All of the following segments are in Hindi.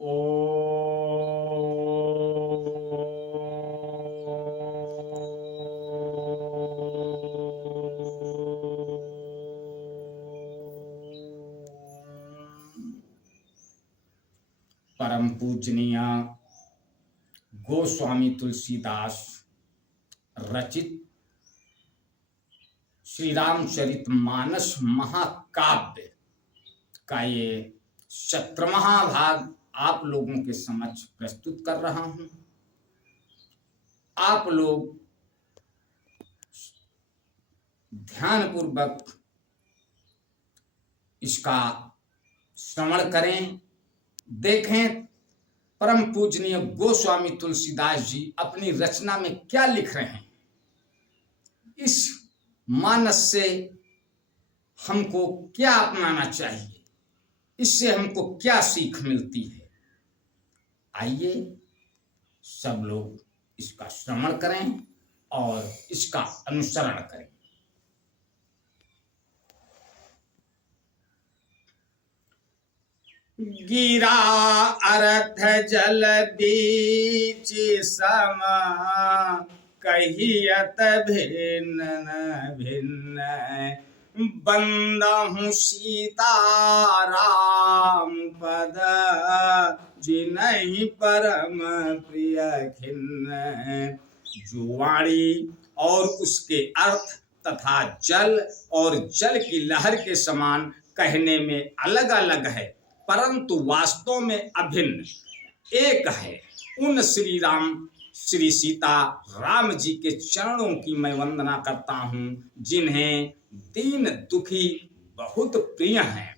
ओ परम पूजनीय गोस्वामी तुलसीदास रचित श्री रामचरित मानस महाकाव्य का ये 17वां भाग आप लोगों के समक्ष प्रस्तुत कर रहा हूं। आप लोग ध्यानपूर्वक इसका श्रवण करें, देखें परम पूजनीय गोस्वामी तुलसीदास जी अपनी रचना में क्या लिख रहे हैं। इस मानस से हमको क्या अपनाना चाहिए, इससे हमको क्या सीख मिलती है। आइए सब लोग इसका श्रवण करें और इसका अनुसरण करें। गिरा अर्थ जल बीच सम, कहियत भिन्न भिन्न, बंदहु सीता राम पद, जिनहि परम प्रिय खिन्न। जो वाणी और उसके अर्थ तथा जल और जल की लहर के समान कहने में अलग अलग है, परंतु वास्तव में अभिन्न एक है। उन श्री राम श्री सीता राम जी के चरणों की मैं वंदना करता हूँ, जिन्हें दीन दुखी बहुत प्रिय हैं।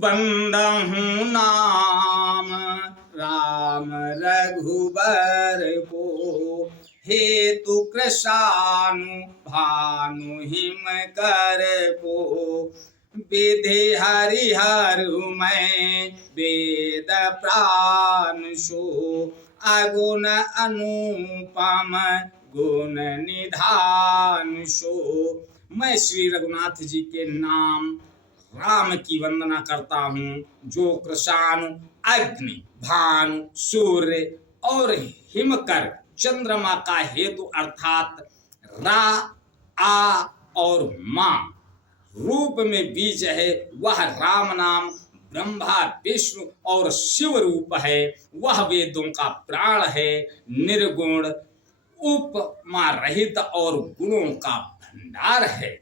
बंदहु नाम राम रघुबर को, हेतु कृशानु भानु हिम कर को। विधि हरिहर मैं वेद प्राण सो, अगुण अनुपम गुण निधान सो। मैं श्री रघुनाथ जी के नाम राम की वंदना करता हूँ, जो कृशानु अग्नि भानु सूर्य और हिमकर चंद्रमा का हेतु अर्थात रा आ और मां रूप में बीज है। वह राम नाम ब्रह्मा विष्णु और शिव रूप है। वह वेदों का प्राण है, निर्गुण उपमा रहित और गुणों का भंडार है।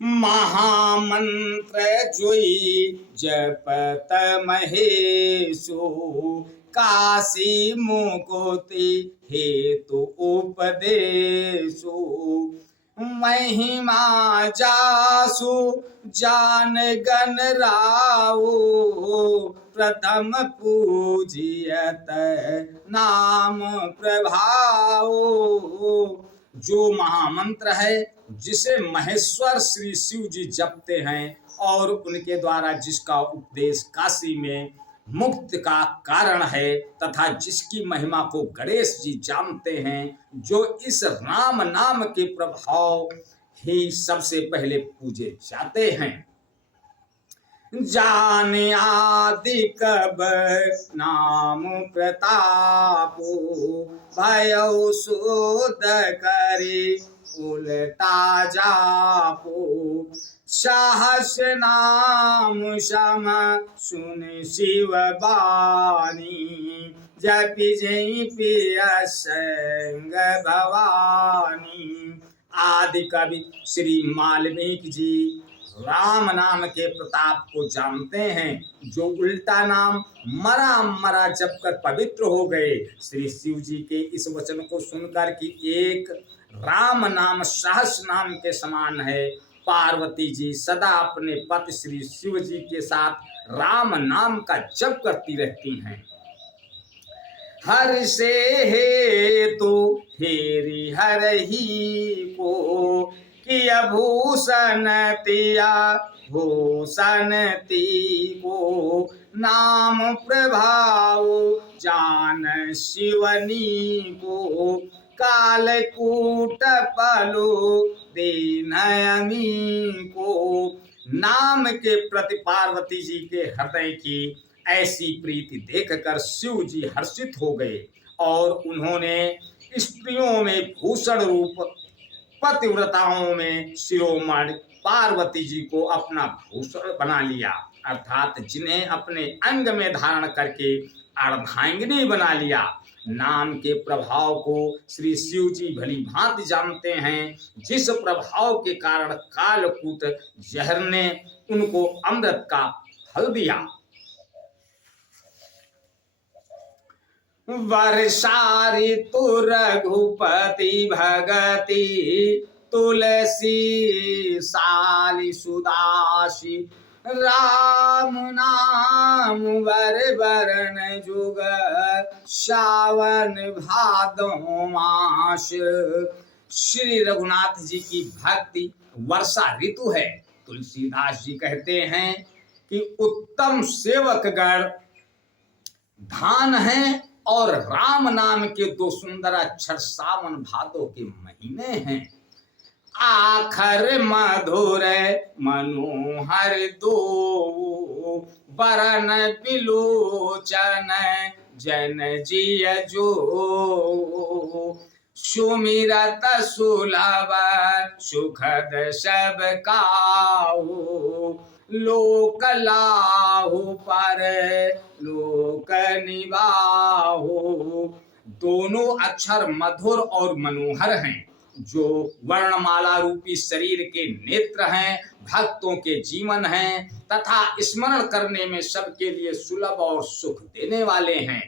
महामंत्र जोई जपत महेशो, काशी मुकुति हेतु उपदेशो। महिमा जासु जान गण राओ, प्रथम पूजियत नाम प्रभाओ। जो महामंत्र है जिसे महेश्वर श्री शिव जी जपते हैं और उनके द्वारा जिसका उपदेश काशी में मुक्ति का कारण है, तथा जिसकी महिमा को गणेश जी जानते हैं, जो इस राम नाम के प्रभाव ही सबसे पहले पूजे जाते हैं। जान आदि कब नाम प्रतापो, भयो शोध करी उल्टा जापो। साहस नाम सम सुन शिव बानी, जपि जय पिय संग भवानी। आदि कवि श्री वाल्मीकि जी राम नाम के प्रताप को जानते हैं, जो उल्टा नाम मरा मरा जप कर पवित्र हो गए। श्री शिव जी के इस वचन को सुनकर कि एक राम नाम सहस नाम के समान है, पार्वती जी सदा अपने पति श्री शिव जी के साथ राम नाम का जप करती रहती हैं। हर से हेतु हेरी हर ही को, किय भूषण तिया भूषण ती को। नाम प्रभाव जान शिवनी को, कालकूट पलो दीन अमी को। नाम के प्रति पार्वती जी के हृदय की ऐसी प्रीति देखकर शिव जी हर्षित हो गए और उन्होंने स्त्रियों में भूषण रूप पतिव्रताओं में शिरोमणि पार्वती जी को अपना भूषण बना लिया, अर्थात जिन्हें अपने अंग में धारण करके अर्धांगिनी बना लिया। नाम के प्रभाव को श्री शिव जी भली भांति जानते हैं, जिस प्रभाव के कारण कालकूट जहर ने उनको अमृत का फल दिया। वर्षा ऋतु रघुपति भगति तुलसी साली सुदासी राम नाम वर वरण जुग सावन भादो मास। श्री रघुनाथ जी की भक्ति वर्षा ऋतु है। तुलसीदास जी कहते हैं कि उत्तम सेवक गण धान है और राम नाम के दो सुंदर अक्षर सावन भादो के महीने हैं। आखर मधुर मनोहर दो बरन बिलोचन जन जिय जो सुमिरत सुलभ सुखद सब काहू लोक लाहु पर लोक निवाहु। दोनों अक्षर मधुर और मनोहर हैं, जो वर्णमाला रूपी शरीर के नेत्र हैं, भक्तों के जीवन हैं तथा स्मरण करने में सबके लिए सुलभ और सुख देने वाले हैं,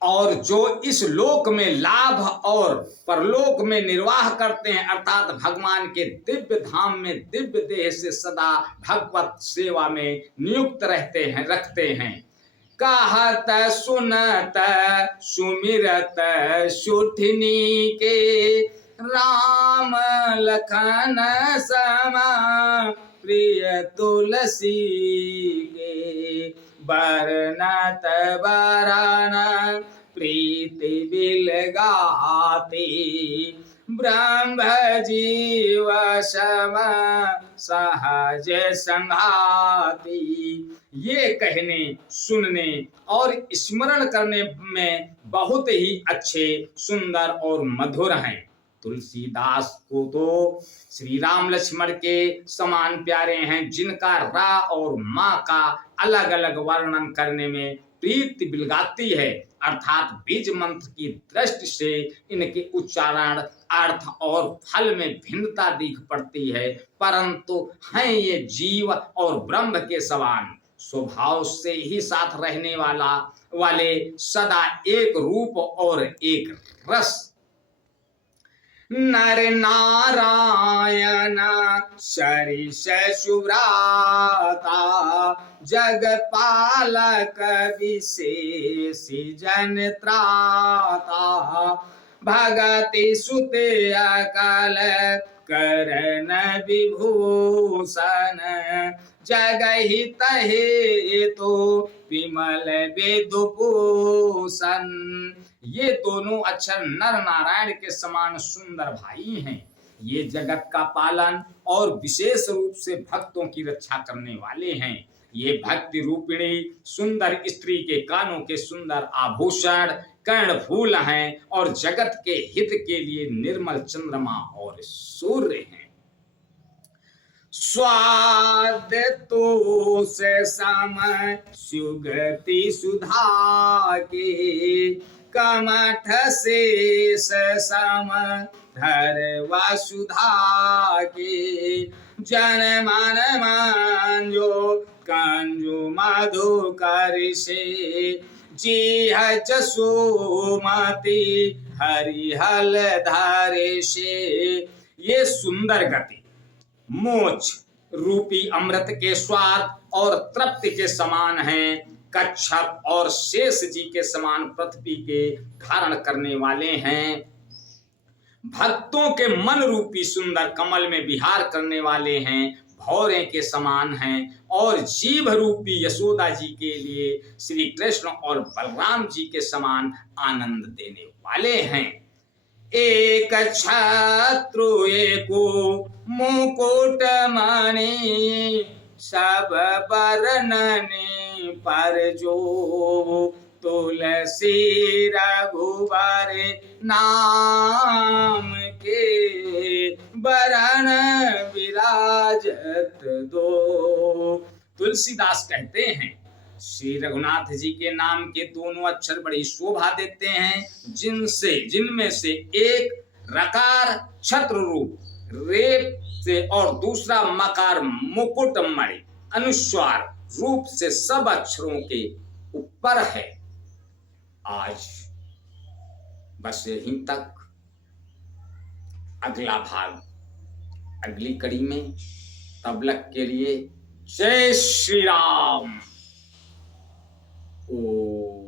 और जो इस लोक में लाभ और परलोक में निर्वाह करते हैं, अर्थात भगवान के दिव्य धाम में दिव्य देह से सदा भगवत सेवा में नियुक्त रखते हैं। कहत सुनत सुमिरत सुठनी के राम लखन सम प्रिय तुलसी के बरनत बरन प्रीति बिल गाती ब्रह्म जीव सम सहज संघाती। ये कहने सुनने और स्मरण करने में बहुत ही अच्छे सुंदर और मधुर हैं। तुलसीदास को तो श्री राम लक्ष्मण के समान प्यारे हैं, जिनका रा और माँ का अलग अलग वर्णन करने में प्रीति बिलगाती है, अर्थात बीज मंत्र की दृष्टि से इनके उच्चारण अर्थ और फल में भिन्नता दिख पड़ती है, परंतु हैं ये जीव और ब्रह्म के समान स्वभाव से ही साथ रहने वाले सदा एक रूप और एक रस। नर नारायण सरिस सुभ्राता जग पालक विशेष जन त्राता भगति सुत अकल करण विभूषण जगहि तहे तो विमल वेदुभूषण। ये दोनों अक्षर नर नारायण के समान सुंदर भाई हैं। ये जगत का पालन और विशेष रूप से भक्तों की रक्षा करने वाले हैं। ये भक्ति रूपिणी सुंदर स्त्री के कानों के सुंदर आभूषण कर्ण फूल हैं और जगत के हित के लिए निर्मल चंद्रमा और सूर्य हैं। स्वाद तो से समय सुगति सुधा के कमठ से सम धर वसुधा के जन मन मांजो कंजु मधुकर से जी जसोमती हरिहल धारे से। ये सुंदर गति मोक्ष रूपी अमृत के स्वाद और तृप्ति के समान हैं। कच्छप और शेष जी के समान पृथ्वी के धारण करने वाले हैं। भक्तों के मन रूपी सुंदर कमल में विहार करने वाले हैं। भौरे के समान हैं और जीव रूपी यशोदा जी के लिए श्री कृष्ण और बलराम जी के समान आनंद देने वाले हैं। एक छत्रु एको मुकुट मणि सब बरनने पर जो तुलसी रघुबर नाम के बरन विराजत दो। तुलसीदास कहते हैं श्री रघुनाथ जी के नाम के दोनों अक्षर बड़ी शोभा देते हैं, जिनमें से एक रकार छत्र रूप रेप से और दूसरा मकार मुकुट मणि अनुस्वार रूप से सब अक्षरों के ऊपर है। आज बस यहीं तक, अगला भाग अगली कड़ी में। तब तक के लिए जय श्री राम। ओ